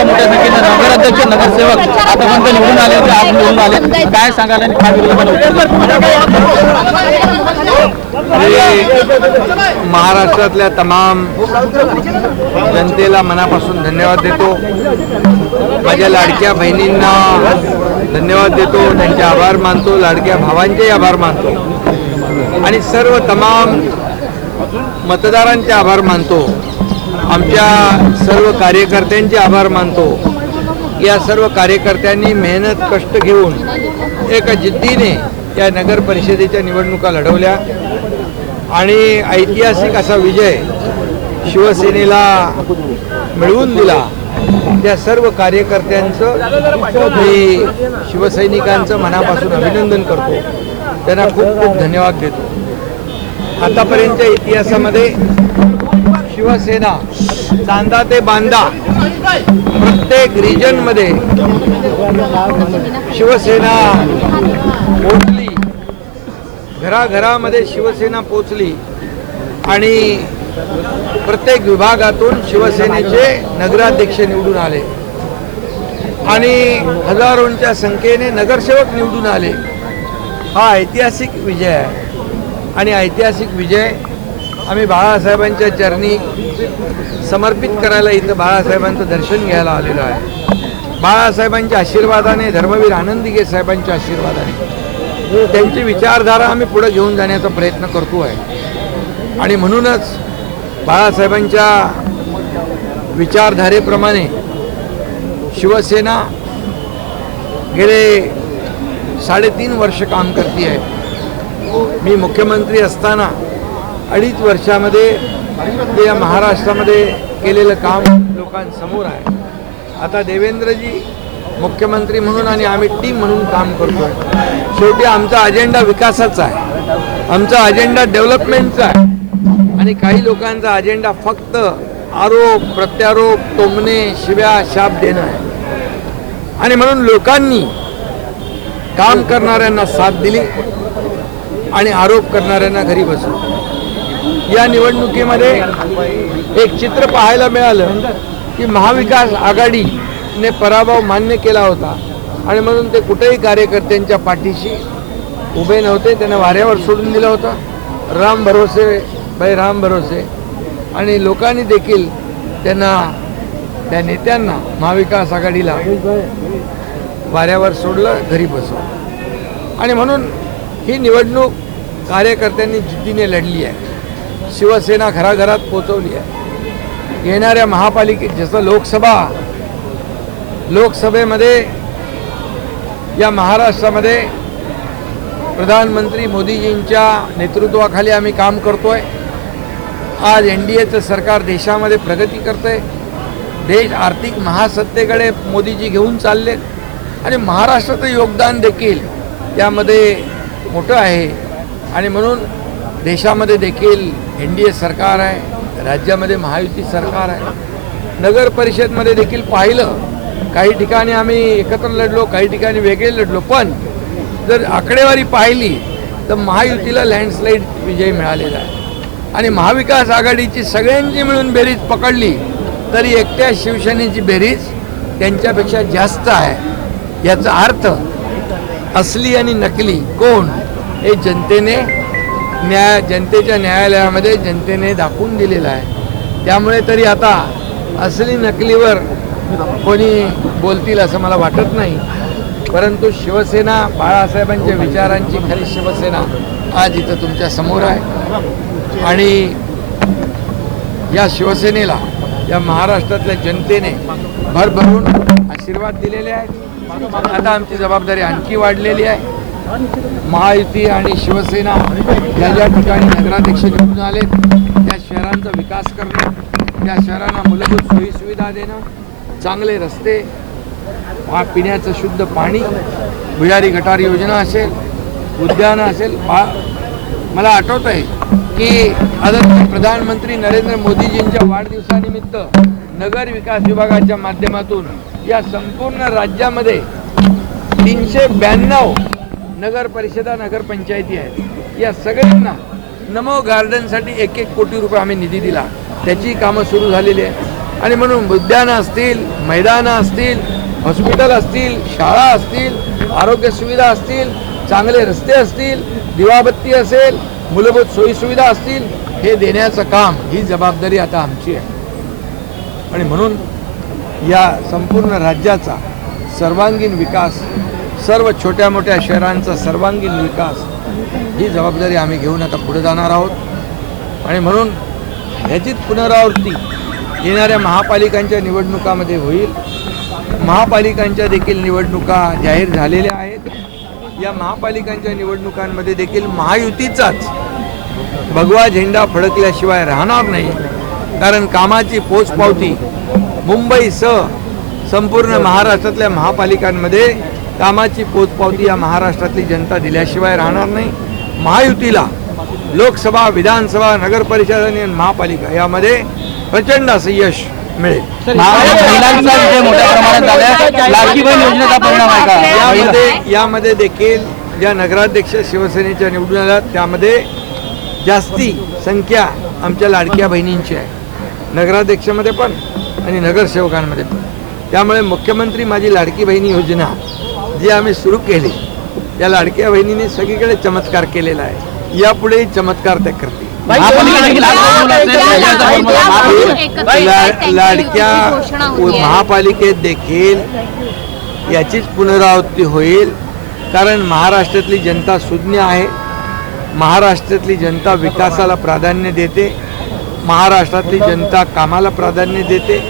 एवढ्या मोठ्या संख्येने नगराध्यक्ष नगरसेवक आतापर्यंत निवडून आले होते, आज निवडून आले, काय सांगाल आणि काय महाराष्ट्रातल्या तमाम जनतेला मनापासून धन्यवाद देतो. माझ्या लाडक्या बहिणींना धन्यवाद देतो, त्यांचे आभार मानतो, लाडक्या भावांचे आभार मानतो आणि सर्व तमाम मतदारांचे आभार मानतो. आमच्या सर्व कार्यकर्त्यांचे आभार मानतो. या सर्व कार्यकर्त्यांनी मेहनत कष्ट घेऊन एका जिद्दीने या नगर परिषदेच्या निवडणुका लढवल्या आणि ऐतिहासिक असा विजय शिवसेनेला मिळवून दिला. त्या सर्व कार्यकर्त्यांचं मी शिवसैनिकांचं मनापासून अभिनंदन करतो, त्यांना खूप खूप धन्यवाद देतो. आतापर्यंतच्या इतिहासामध्ये शिवसेना चांदा ते बांदा प्रत्येक रिजनमध्ये शिवसेना पोचली, घराघरामध्ये शिवसेना पोचली आणि प्रत्येक विभागातून शिवसेनेचे नगराध्यक्ष निवडून आले आणि हजारोंच्या संख्येने नगरसेवक निवडून आले. हा ऐतिहासिक विजय आहे आणि ऐतिहासिक विजय आम्ही बाळासाहेबांच्या चरणी समर्पित करायला इथं बाळासाहेबांचं दर्शन घ्यायला आलेलो आहे. बाळासाहेबांच्या आशीर्वादाने, धर्मवीर आनंदीगे साहेबांच्या आशीर्वादाने त्यांची विचारधारा आम्ही पुढे घेऊन जाण्याचा प्रयत्न करतो आहे आणि म्हणूनच बाळासाहेबांच्या विचारधारेप्रमाणे शिवसेना गेले 3.5 वर्ष काम करते आहे. मी मुख्यमंत्री असताना 2.5 वर्षामध्ये ते या महाराष्ट्रामध्ये केलेलं काम लोकांसमोर आहे. आता देवेंद्रजी मुख्यमंत्री म्हणून आणि आम्ही टीम म्हणून काम करतो आहे. शेवटी आमचा अजेंडा विकासाचा आहे, आमचा अजेंडा डेव्हलपमेंटचा आहे आणि काही लोकांचा अजेंडा फक्त आरोप प्रत्यारोप, टोमणे, शिव्या शाप देणं आहे आणि म्हणून लोकांनी काम करणाऱ्यांना साथ दिली आणि आरोप करणाऱ्यांना घरी बसवलं. या निवडणुकीमध्ये एक चित्र पाहायला मिळालं की महाविकास आघाडीने पराभव मान्य केला होता आणि म्हणून ते कुठेही कार्यकर्त्यांच्या पाठीशी उभे नव्हते, त्यांना वाऱ्यावर सोडून दिलं होतं. राम भरोसे भाई राम भरोसे आणि लोकांनी देखील त्यांना, त्या नेत्यांना महाविकास आघाडीला वाऱ्यावर सोडलं, घरी बसवलं आणि म्हणून ही निवडणूक कार्यकर्त्यांनी जिद्दीने लढली आहे. शिवसेना घराघरात पोचवली आहे. येणाऱ्या महापालिकेत जसं लोकसभेमध्ये या महाराष्ट्रामध्ये प्रधानमंत्री मोदीजींच्या नेतृत्वाखाली आम्ही काम करतोय. आज NDAचं सरकार देशामध्ये प्रगती करतंय. देश आर्थिक महासत्तेकडे मोदीजी घेऊन चाललेत आणि महाराष्ट्राचं योगदान देखील त्यामध्ये मोठं आहे आणि म्हणून देशामध्ये देखील NDA सरकार आहे, राज्यामध्ये महायुती सरकार आहे. नगर परिषदमध्ये देखील पाहिलं, काही ठिकाणी आम्ही एकत्र लढलो, काही ठिकाणी वेगळे लढलो, पण जर आकडेवारी पाहिली तर महायुतीला लँडस्लाईड विजय मिळालेला आहे आणि महाविकास आघाडीची सगळ्यांची मिळून बेरीज पकडली तरी एकट्या शिवसेनेची बेरीज त्यांच्यापेक्षा जास्त आहे. याचा अर्थ असली आणि नकली कोण हे जनतेच्या न्यायालयामध्ये जनतेने दाखवून दिलेलं आहे. त्यामुळे तरी आता असली नकलीवर कोणी बोलतील असं मला वाटत नाही, परंतु शिवसेना बाळासाहेबांच्या विचारांची खरी शिवसेना आज इथं तुमच्या समोर आहे आणि या शिवसेनेला या महाराष्ट्रातल्या जनतेने भरभरून आशीर्वाद दिलेले आहेत. आता आमची जबाबदारी आणखी वाढलेली आहे. महायुती आणि शिवसेना ज्या ज्या ठिकाणी नगराध्यक्ष निवडून आले त्या शहरांचा विकास करणं, त्या शहरांना मूलभूत सोयीसुविधा देणं, चांगले रस्ते, पिण्याचं शुद्ध पाणी, भुयारी गटार योजना असेल, उद्यानं असेल. मला आठवत आहे की आदरणीय प्रधानमंत्री नरेंद्र मोदीजींच्या वाढदिवसानिमित्त नगर विकास विभागाच्या माध्यमातून या संपूर्ण राज्यामध्ये 392 नगर परिषदा, नगरपंचायती आहेत. या सगळ्यांना नमो गार्डनसाठी 1-1 कोटी रुपये आम्ही निधी दिला. त्याची कामं सुरू झालेली आहे. आणि म्हणून उद्यानं असतील, मैदानं असतील, हॉस्पिटल असतील, शाळा असतील, आरोग्य सुविधा असतील, चांगले रस्ते असतील, दिवाबत्ती असेल, मूलभूत सोयीसुविधा असतील, हे देण्याचं काम, ही जबाबदारी आता आमची आहे. आणि म्हणून या संपूर्ण राज्याचा सर्वांगीण विकास, सर्व छोट्या मोठ्या शहरांचा सर्वांगीण विकास, ही जबाबदारी आम्ही घेऊन आता पुढे जाणार आहोत. आणि म्हणून ह्याचीच पुनरावृत्ती येणाऱ्या महापालिकांच्या निवडणुकामध्ये होईल. महापालिकांच्या देखील निवडणुका जाहीर झालेल्या आहेत. या महापालिकांच्या निवडणुकांमध्ये देखील महायुतीचाच भगवा झेंडा फडकल्याशिवाय राहणार नाही. कारण कामाची पोचपावती मुंबईसह संपूर्ण महाराष्ट्रातल्या महापालिकांमध्ये कामाची पोचपावती या महाराष्ट्रातली जनता दिल्याशिवाय राहणार नाही. महायुतीला लोकसभा, विधानसभा, नगरपरिषद आणि महापालिका यामध्ये प्रचंड असं यश मिळेल. महिलांचा विजय मोठ्या प्रमाणात झाला. लाडकी बहीण योजनेचा परिणाम आहे का? यामध्ये देखील ज्या नगराध्यक्ष शिवसेनेच्या निवडून आल्या त्यामध्ये जास्ती संख्या आमच्या लाडक्या बहिणींची आहे, नगराध्यक्षामध्ये पण आणि नगरसेवकांमध्ये पण. त्यामुळे मुख्यमंत्री माझी लाडकी बहिणी योजना जी आम्ही सुरू केली, त्या लाडक्या बहिणीने सगळीकडे चमत्कार केलेला आहे. यापुढेही चमत्कार त्या करतील. लाडक्या महापालिकेत देखील याचीच पुनरावृत्ती होईल. कारण महाराष्ट्रातली जनता सुज्ञ आहे, महाराष्ट्रातली जनता विकासाला प्राधान्य देते, महाराष्ट्रातली जनता कामाला प्राधान्य देते.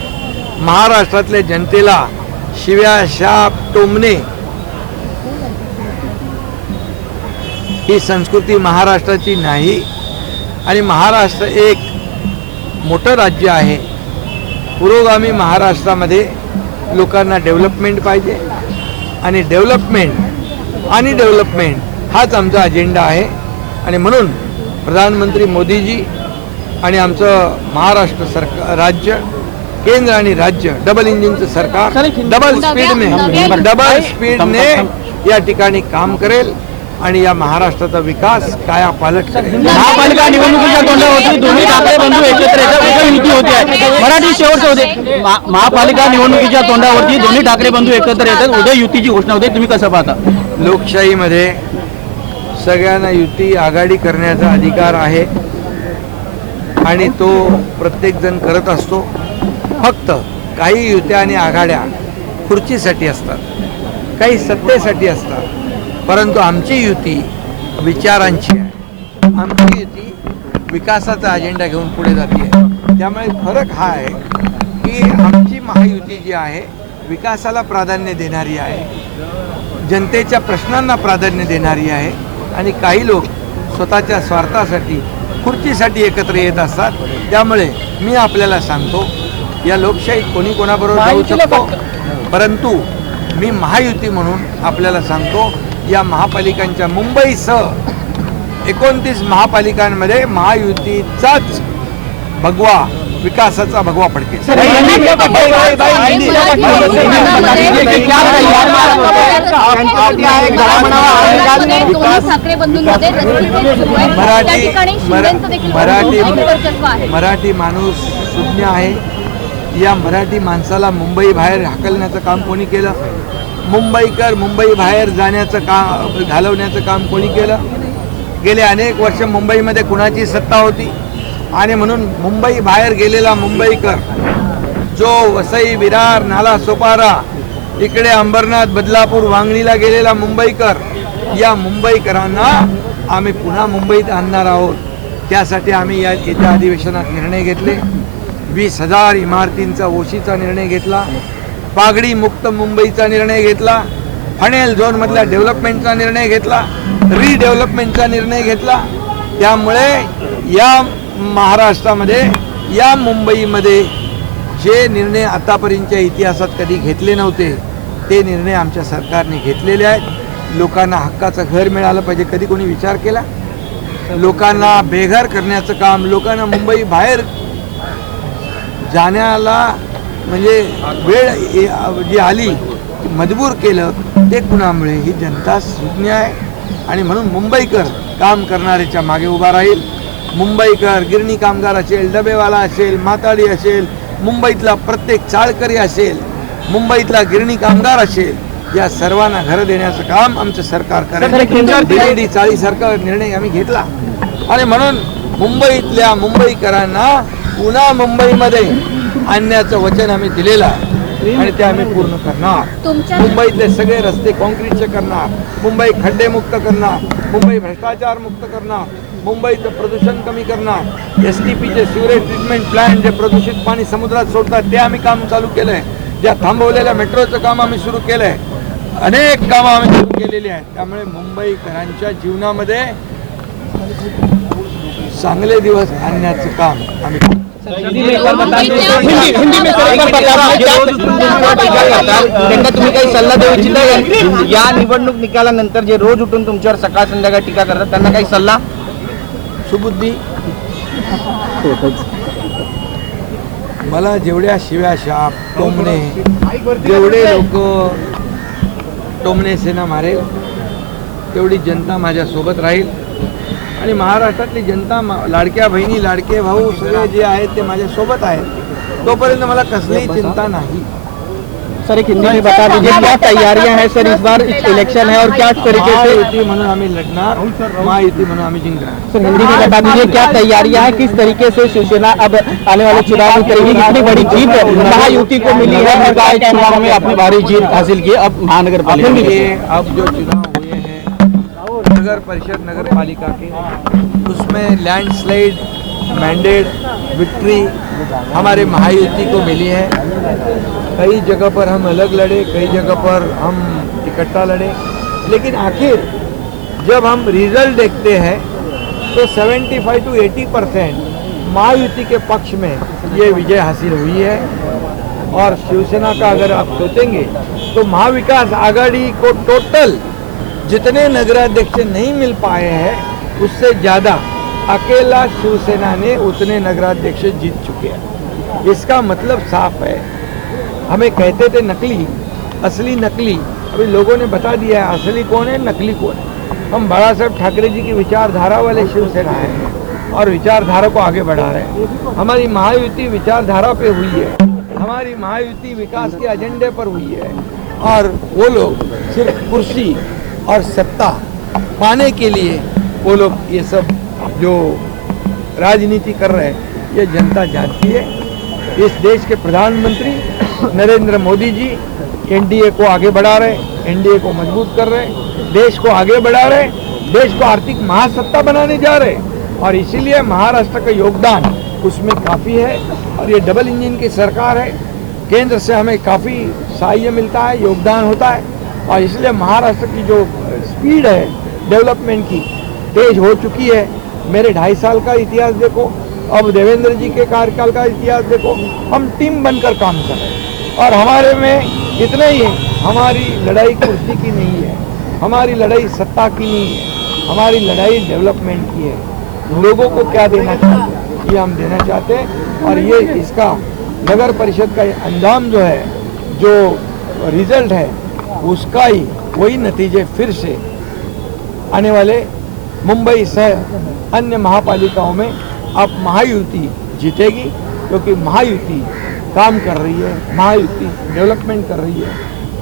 महाराष्ट्रातल्या जनतेला शिव्या, शाप, टोमणे ही संस्कृती महाराष्ट्राची नाही. आणि महाराष्ट्र एक मोठं राज्य आहे. पुरोगामी महाराष्ट्रामध्ये लोकांना डेव्हलपमेंट पाहिजे आणि डेव्हलपमेंट हाच आमचा अजेंडा आहे. आणि म्हणून प्रधानमंत्री मोदीजी आणि आमचं महाराष्ट्र सरकार, राज्य, केंद्र आणि राज्य, डबल इंजिनचं सरकार डबल स्पीडने या ठिकाणी काम करेल आणि या महाराष्ट्राचा विकास कायापालट करेल. महापालिका निवडणुकीच्या तोंडावरती दोन्ही ठाकरे बंधू एकत्र येतात, उद्या युती होते आहे. मराठी शेवटचे होते. महापालिका निवडणुकीच्या तोंडावरती दोन्ही ठाकरे बंधू एकत्र येतात, उद्या युतीची घोषणा होते. तुम्ही कसं पाहता? लोकशाहीमध्ये सगळ्यांना युती आघाडी करण्याचा अधिकार आहे आणि तो प्रत्येकजण करत असतो. फक्त काही युत्या आणि आघाड्या खुर्चीसाठी असतात, काही सत्तेसाठी असतात. परंतु आमची युती विचारांची आहे, आमची युती विकासाचा अजेंडा घेऊन पुढे जाते आहे. त्यामुळे फरक हा आहे की आमची महायुती जी आहे विकासाला प्राधान्य देणारी आहे, जनतेच्या प्रश्नांना प्राधान्य देणारी आहे. आणि काही लोक स्वतःच्या स्वार्थासाठी, खुर्चीसाठी एकत्र येत असतात. त्यामुळे मी आपल्याला सांगतो, या लोकशाहीत कोणी कोणाबरोबर जाऊ शकतो, परंतु मी महायुती म्हणून आपल्याला सांगतो, या महापालिकांच्या मुंबईसह 29 महापालिकांमध्ये महायुतीचाच भगवा, विकासाचा भगवा फडकेल. मराठी माणूस सुज्ञ आहे. या मराठी माणसाला मुंबई बाहेर हाकलण्याचं काम कोणी केलं? मुंबईकर मुंबई बाहेर जाण्याचं काम, घालवण्याचं काम कोणी केलं? गेले अनेक वर्ष मुंबईमध्ये कुणाची सत्ता होती? आणि म्हणून मुंबई बाहेर गेलेला मुंबईकर, जो वसई, विरार, नाला सोपारा, इकडे अंबरनाथ, बदलापूर, वांगणीला गेलेला मुंबईकर, या मुंबईकरांना आम्ही पुन्हा मुंबईत आणणार आहोत. त्यासाठी आम्ही या येत्या अधिवेशनात निर्णय घेतले. 20,000 इमारतींचा ओशीचा निर्णय घेतला, पागडी मुक्त मुंबईचा निर्णय घेतला, फणेल झोनमधल्या डेव्हलपमेंटचा निर्णय घेतला, रिडेव्हलपमेंटचा निर्णय घेतला. त्यामुळे या महाराष्ट्रामध्ये, या मुंबईमध्ये जे निर्णय आतापर्यंतच्या इतिहासात कधी घेतले नव्हते, ते निर्णय आमच्या सरकारने घेतलेले आहेत. लोकांना हक्काचं घर मिळालं पाहिजे, कधी कोणी विचार केला? लोकांना बेघर करण्याचं काम, लोकांना मुंबई बाहेर जाण्याला म्हणजे वेळ जी आली, मजबूर केलं, ते कुणामुळे? ही जनता सुज्ञ आहे. आणि म्हणून मुंबईकर काम करणाऱ्याच्या मागे उभा राहील. मुंबईकर गिरणी कामगार असेल, डबेवाला असेल, माताडी असेल, मुंबईतला प्रत्येक चाळकरी असेल, मुंबईतला गिरणी कामगार असेल, या सर्वांना घर देण्याचं काम आमचं सरकार करेल. दिलेली चाळीसारखा निर्णय आम्ही घेतला आणि म्हणून मुंबईतल्या मुंबईकरांना पुन्हा मुंबईमध्ये आणण्याचं वचन आम्ही दिलेलं आहे आणि ते आम्ही पूर्ण करणार. मुंबईतले सगळे रस्ते कॉन्क्रीटचे करणार, मुंबई खड्डेमुक्त करणार, मुंबई भ्रष्टाचार मुक्त करणार, मुंबईचं प्रदूषण कमी करणार, STPचे सिवरेज ट्रीटमेंट प्लांट जे प्रदूषित पाणी समुद्रात सोडतात ते आम्ही काम चालू केलं आहे. ज्या थांबवलेल्या मेट्रोचं काम आम्ही सुरू केलं आहे, अनेक कामं आम्ही सुरू केलेली आहेत. त्यामुळे मुंबईकरांच्या जीवनामध्ये चांगले दिवस आणण्याचं काम आम्ही हिंदी में सर एक बार त्यांना तुम्ही काही सल्ला देऊ इच्छिता या निवडणूक निकालानंतर जे रोज उठून तुमच्यावर सकाळ संध्याकाळ टीका करतात त्यांना काही सल्ला? सुबुद्धी. मला जेवढ्या शिव्या शाप टोमणे, जेवढे लोक टोमणे सेना मारेल तेवढी जनता माझ्यासोबत राहील आणि महाराष्ट्रातली जनता, लाडक्या बहिणी लाडके भाऊ सगळे जे आहेत ते माझ्यासोबत आहेत. तोपर्यंत मला कसलीही चिंता नाही. सर एक हिंदी में बता दीजिए क्या तैयारियां हैं सर, इस बार इलेक्शन है और क्या तरीके से महायुती म्हणून आम्ही लढणार, महायुती म्हणून आम्ही जिंकणार. सर हिंदी में बता दीजिए क्या तैयारियां हैं, किस तरीके से शिवसेना अब आने वाले चुनाव में करेगी, कितनी बड़ी जीत महायुति को मिली है, निकाय चुनाव में अपनी भारी जीत हासिल की अब महानगर पालिका में. अब जो चुनाव हुए हैं नगर परिषद नगर पालिका के, उसमें लैंडस्लाइड मैंडेट विक्ट्री हमारे महायुति को मिली है. कई जगह पर हम अलग लड़े, कई जगह पर हम इकट्ठा लड़े, लेकिन आखिर जब हम रिजल्ट देखते हैं तो 75 to 80% महायुति के पक्ष में ये विजय हासिल हुई है. और शिवसेना का अगर आप सोचेंगे तो महाविकास आघाड़ी को टोटल जितने नगराध्यक्ष नहीं मिल पाए हैं उससे ज़्यादा अकेला शिवसेना ने उतने नगराध्यक्ष जीत चुके हैं. इसका मतलब साफ है. हमें कहते थे नकली, असली नकली, अभी लोगों ने बता दिया है असली कौन है नकली कौन है. हम बाला साहब ठाकरे जी की विचारधारा वाले शिवसेना हैं और विचारधारा को आगे बढ़ा रहे हैं. हमारी महायुति विचारधारा पे हुई है, हमारी महायुति विकास के एजेंडे पर हुई है और वो लोग सिर्फ कुर्सी और सत्ता पाने के लिए वो लोग ये सब जो राजनीति कर रहे हैं ये जनता जानती है. इस देश के प्रधानमंत्री नरेंद्र मोदी जी एनडीए को आगे बढ़ा रहे, एनडीए को मजबूत कर रहे, देश को आगे बढ़ा रहे, देश को आर्थिक महासत्ता बनाने जा रहे और इसीलिए महाराष्ट्र का योगदान उसमें काफ़ी है. और ये डबल इंजन की सरकार है, केंद्र से हमें काफ़ी सहाय्य मिलता है, योगदान होता है और इसलिए महाराष्ट्र की जो स्पीड है डेवलपमेंट की तेज हो चुकी है. मेरे 2.5 साल का इतिहास देखो, अब देवेंद्र जी के कार्यकाल का इतिहास देखो, हम टीम बनकर काम कर रहे हैं और हमारे में इतना ही है, हमारी लड़ाई कुर्सी की नहीं है, हमारी लड़ाई सत्ता की नहीं है, हमारी लड़ाई डेवलपमेंट की है. लोगों को क्या देना चाहते हैं ये हम देना चाहते हैं और ये इसका नगर परिषद का अंजाम जो है, जो रिजल्ट है उसका ही वही नतीजे फिर से आने वाले मुंबई सह अन्य महापालिकाओं में अब महायुति जीतेगी क्योंकि महायुति काम कर रही है, महायुति डेवलपमेंट कर रही है.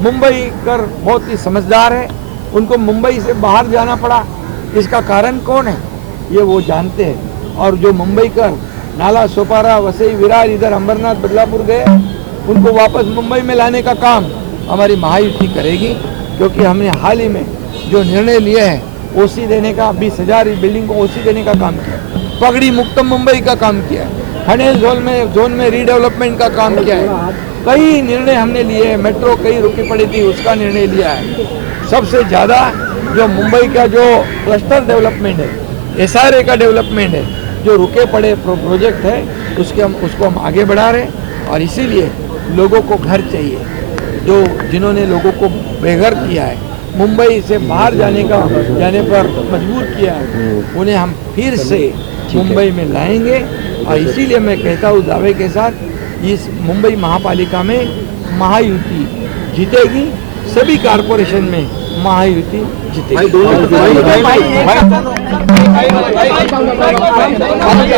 मुंबई कर बहुत ही समझदार है, उनको मुंबई से बाहर जाना पड़ा, इसका कारण कौन है ये वो जानते हैं. और जो मुंबई कर नाला सोपारा वसई विरार इधर अंबरनाथ बदलापुर गए उनको वापस मुंबई में लाने का काम हमारी महायुति करेगी क्योंकि हमने हाल ही में जो निर्णय लिए हैं ओसी देने का, 20,000 बिल्डिंग को ओसी देने का काम किया, पगड़ी मुक्त मुंबई का काम किया है, हनेल जोन में रीडेवलपमेंट का काम किया है. कई निर्णय हमने लिए हैं, मेट्रो कई रुकी पड़ी थी उसका निर्णय लिया है. सबसे ज़्यादा जो मुंबई का जो क्लस्टर डेवलपमेंट है, SRA का डेवलपमेंट है, जो रुके पड़े प्रोजेक्ट है उसको हम आगे बढ़ा रहे हैं. और इसीलिए लोगों को घर चाहिए, जो जिन्होंने लोगों को बेघर किया है, मुंबई से बाहर जाने पर मजबूर किया है, उन्हें हम फिर से मुंबई में लाएंगे. और इसीलिए मैं कहता हूँ दावे के साथ इस मुंबई महापालिका में महायुति जीतेगी, सभी कारपोरेशन में महायुति जीतेगी.